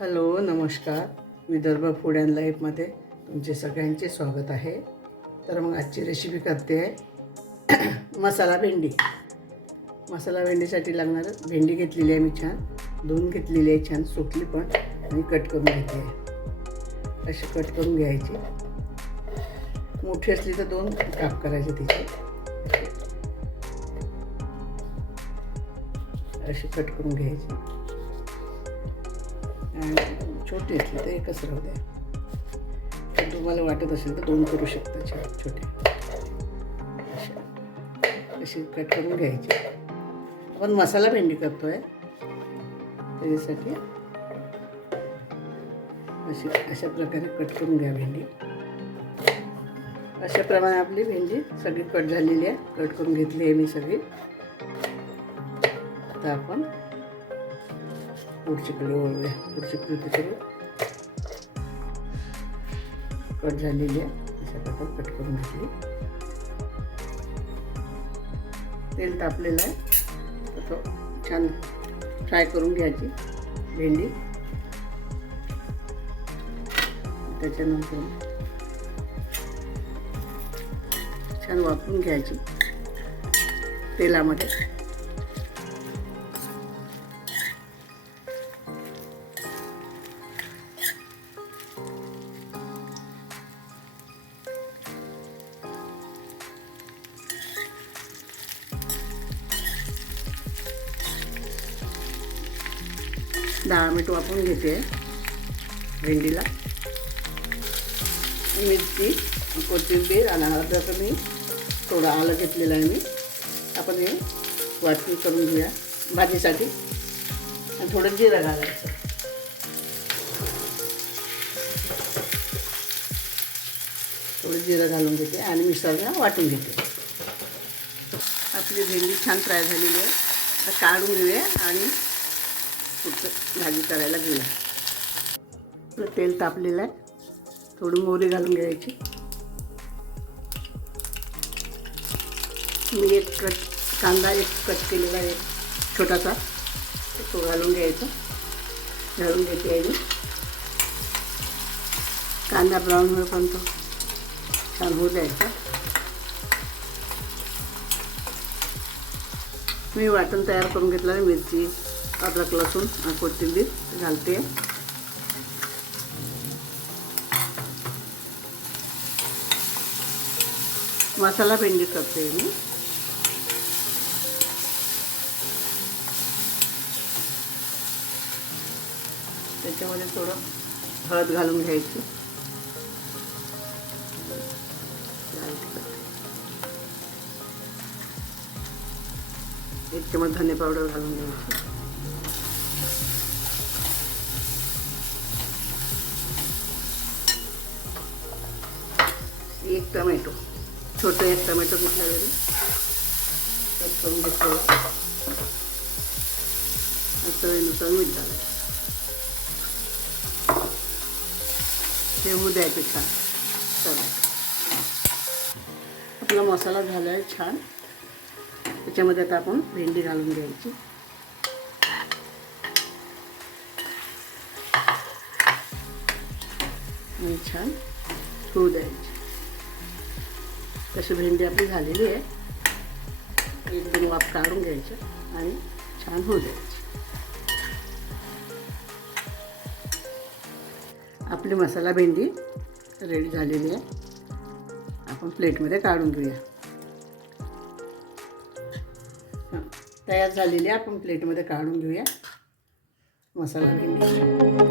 Hello नमस्कार. Vidarbha food and लाईफमध्ये तुमचे सगळ्यांचे स्वागत आहे. तर मग आजची रेसिपी करते. आहे मसाला भेंडी. मसाला भेंडीसाठी लागणार भेंडी घेतलेली आहे मी छान. धुवून घेतलेली आहे छान सुकली पण आणि कट करून घेतली आहे. अशी कट करून घ्यायची. मोठी असली तर दोन काप करायचे तिचे. अशी कट करून घ्यायची. आणि छोटी असली तर एकच राहू द्या तुम्हाला वाटत असेल तर दोन करू शकता छान छोटे. अशा. अशी कट करून घ्यायची. आपण मसाला भेंडी करतो आहे त्याच्यासाठी अशी अशा प्रकारे कट करून घ्या भेंडी. अशाप्रमाणे आपली भेंडी सगळी कट झालेली आहे. कट करून घेतली आहे मी सगळी. आता आपण पुढचीकडे वळूया पुढची कृती कट झालेली आहे. अशा प्रकारे कट करून घेतली. तेल तापलेलं आहे. तसं तो छान फ्राय करून घ्यायची भेंडी. त्याच्यानंतर छान वापरून घ्यायची तेलामध्ये. दहा मिनिट वापरून घेते. कोथिंबीर आणि मी थोडं आलं घेतलेलं आहे मी. आपण हे वाटणी करून घेऊया भाजीसाठी. आणि थोडं जिरं भेंडी छान झालेली आहे. आता काढून पुढचं भाजी करायला घेऊया तेल तापलेलं आहे. थोडी मोहरी घालून घ्यायची. मी एक कट कांदा एक कट केलेला आहे छोटासा. तो घालून घ्यायचा. घालून घेते आहे कांदा ब्राऊन होईपर्यंत छान होऊ द्यायचा. मी वाटण तयार करून घेतलं मिरची अद्रक लसूण आणि कोथिंबीर घालते मसाला भेंडी करते मी त्याच्यामध्ये घ्यायची। एक चमच धने पावडर घ्यायची। टमॅटो छोटं एक टमॅटो घेतला घरी कट करून घेतलेला आणि चवीनुसार मीठ घालायचं ते होऊ द्यायचं छान चला आपला मसाला झाला आहे छान त्याच्यामध्ये आता आपण भेंडी घालून घ्यायची आणि छान होऊ द्यायची तशी भेंडी आपली झालेली आहे. एक दोन वाफ काढून घ्यायचे आणि छान होऊ द्यायची. आपली मसाला भेंडी रेडी झालेली आहे. आपण प्लेटमध्ये काढून घेऊया. तयार झालेली आहे आपण प्लेटमध्ये काढून घेऊया मसाला भेंडी.